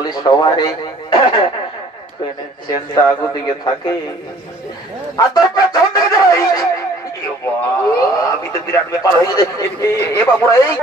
বলি সবাই চিন্তা আগু দিকে থাকে আমি তো বিরাট ব্যাপার হয়ে গেছে এ বাবুরা এই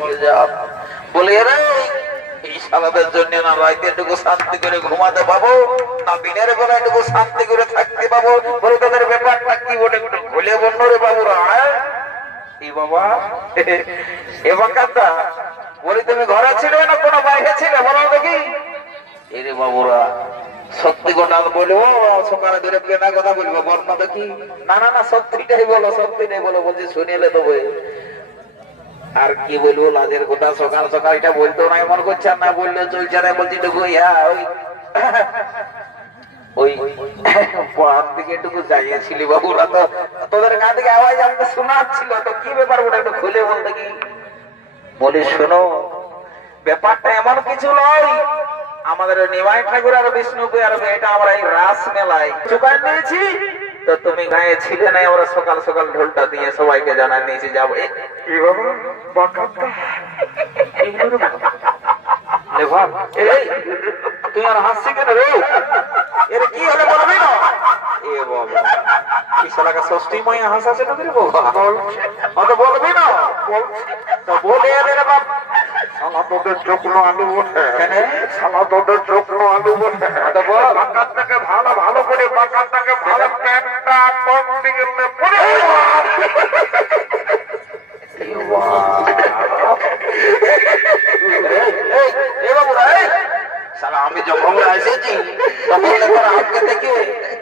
উঠেছিলি বাবা বলে রে এই সালাদের জন্য না রাইতে একটু শান্তি করে ঘুমাতে পাবো? না দিনের বেলা একটু শান্তি করে থাকতে পাবো? বলে, তোদের ব্যাপারটা কি ওটা একটু খুলে বন্য রে বাবুরা হ্যাঁ? কি বাবা, এ বলি ঘরে ছিলে না, কোনো বাইরে ছিলে? বলো দেখি এরে বলব, সকালে ধরে কথা বলব বর্ণা দেখি না না না, সত্যিটাই বলো সত্যিটাই বলো, বলছি শুনিলে তো বই আর কি বলব, লাজের কথা, সকাল সকাল এটা বলতো না এমন করছে না বললে চলছে না, বলছি তো ইয়া, ওই ওই দিকে বাবুরা তো, তোদের গা থেকে আওয়াজ আমাকে শোনাচ্ছিল, তো কি ব্যাপার, ওটা একটু খুলে বলতে কি বলে, শোনো, ব্যাপারটা এমন কিছু নয়, আমাদের নিমাই ঠাকুর আর বিষ্ণুপুর আর এটা আমরা এই রাস মেলায় চুকায় নিয়েছি তো তুমি গায়ে ছিলে না আমরা সকাল সকাল ঢোলটা দিয়ে সবাইকে জানাই নিয়েছি যাব। তুই আর হাসছি কেন রে? এর কি হলে বলবি না? এ বাবা কি শালাকা ষষ্ঠী মাইয়া হাসাছে না রে বাবা? অত বলবি না? তো বলে এদের বাপ। শালা তোদের চোখনো আলু? শালা তোদের চোখনো আলু তো বল। ভালো করে বাঁকাটাকে ভালো প্যান্টটা কোন দিকে আমি যখন এসেছি তখন আমাকে দেখে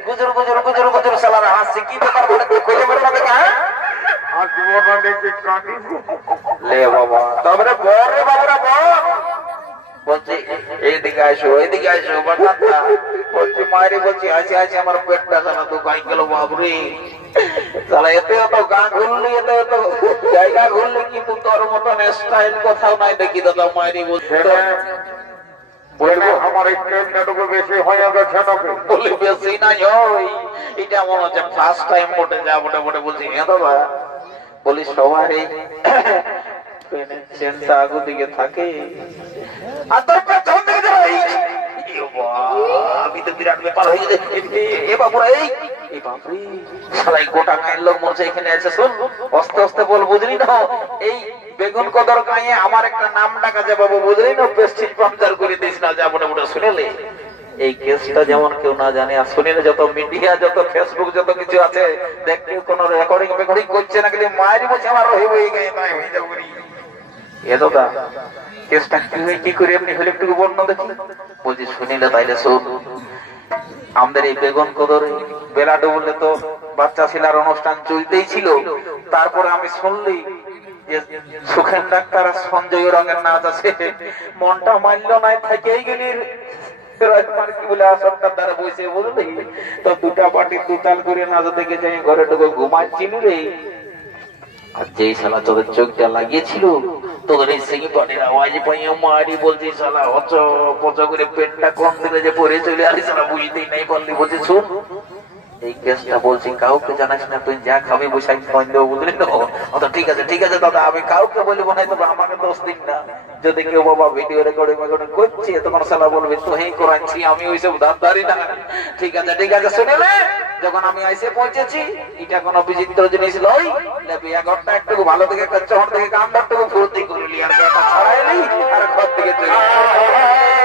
গুজর গুজর গুজর গুজর শালারা হাসছে। কি ব্যাপার বলে তুই খুলে বলে না দেখা আর জীবনে লে বাবা তবে বল রে বাবুরা বল বলছি এইদিকে আসো এইদিকে আসো বাটাটা বলছি মায়েরে বলছি আসে আসে আমার পেটটা যেন দোকান গেল বাবুরে তাহলে এতে এত গা ঘুরলি এতে এত জায়গা ঘুরলি কিন্তু তোর মতন স্টাইল কোথাও নাই দেখি দাদা মায়েরি বলছি। বলব আমার বেশি হয়ে গেছে নাকি বলি বেশি নাই ওই এটা মনে হচ্ছে ফার্স্ট টাইম বটে যা বটে বটে বলছি হ্যাঁ দাদা বলি সবাই চেনটা আগু দিকে থাকে। এই শোন নাম বাবু, বুঝলি না করে না শুনেলে। এই কেসটা যেমন কেউ না জানে, আর শুনিলে যত মিডিয়া, যত ফেসবুক, যত কিছু আছে, দেখতে কোনো রেকর্ডিং রেকর্ডিং করছে না, কিন্তু মায়ের বলছে আমার হয়ে যাব তো তারপরে আমি শুনলি যে সুখেন ডাক্তার সঞ্জয় রঙের নাচ আছে। মনটা মানল নাই, থেকেই গেলি দুটা পার্টি দুতাল করে নাচ দেখে যাই, ঘরে ঢুকে ঘুমাচ্ছিল রে। আর যেই শালা তোদের চোখটা লাগিয়েছিল তোদের এই সিং পাটির আওয়াজ পাইয়া মারি বলছি, শালা অচ পচ করে পেটটা কম দিলে যে পরে চলে আসি, শালা, বুঝতেই নাই পারলি বলছি, শুন। এই কেসটা বলছি, কাউকে জানাস না, তুই যা খাবি ফোন দেবো বুঝলি তো অত ঠিক আছে ঠিক আছে, দাদা, আমি কাউকে বলব না, তবে আমাকে দোষ দিন না। যদি কেউ বাবা ভিডিও রেকর্ডিং রেকর্ডিং করছে, তখন শালা বলবে, তো হেই করাচ্ছি আমি ওইসব ধারধারি না। ঠিক আছে ঠিক আছে শুনেলে যখন আমি এসে পৌঁছেছি, এটা কোনো বিচিত্র জিনিস লই বিয়া ঘরটা একটু ভালো থেকে একটা চহর থেকে কামড়টুকু ফুর্তি করলি আর একটা ছড়াইলি আর ঘর থেকে চলে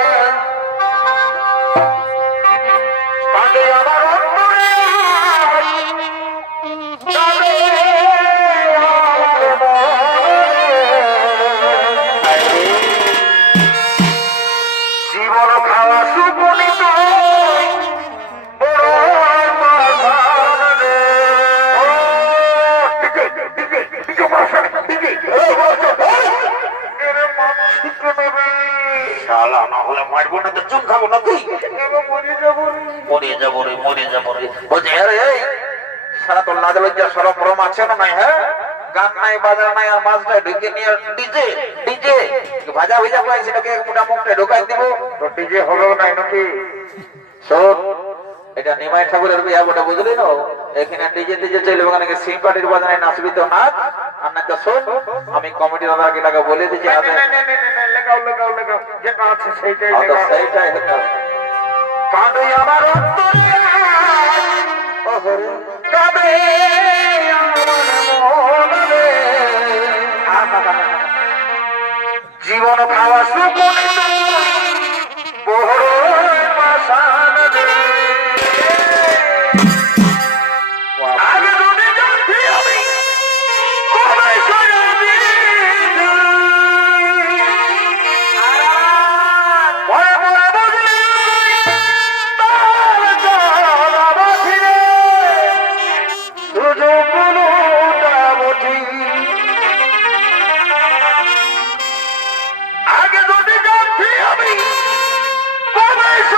হ্যাঁ ডিজে ভাজা ভেজা পাই সেটাকে এক মুখটা ঢোকাই দিব। ডিজে হলো নাই নাকি? শোন, এটা নিমাই ঠাকুরের বিয়া বলে বুঝলি না এখানে ডিজে ডিজে চলবে, ওখানে সিম পার্টির বাজারে নাচবি তো নাচ তো শোন আমি কমিটির দাদাকে লাগে বলে আগে না, লাগাও লাগাও লাগাও যেটা আছে সেইটাই লাগাও। সেইটাই হতো কাঁদে আমার অন্তরে ওহরে কাঁদে।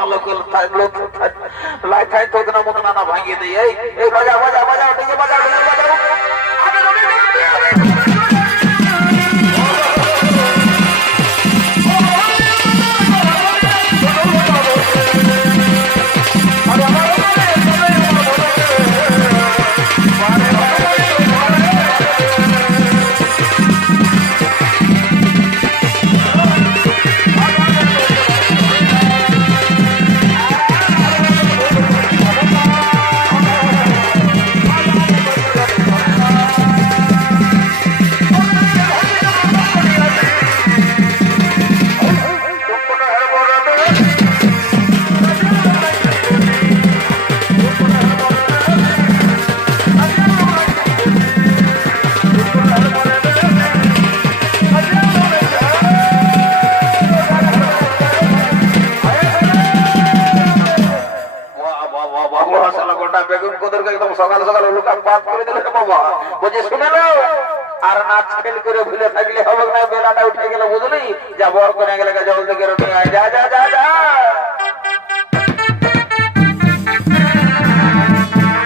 না লোক লাইফ না মতো না ভাঙিয়ে দেয়। এই বাজা বাজা বাজা বাজা। একদম সকাল সকাল উলুকাম বাদ করে দিলে বাবা। শুনে নাও। আর নাচ করে ভুলে থাকলে বেলাটা উঠে গেল বুঝলি? যা বর করে গেলে জল থেকে যা যা যা যা।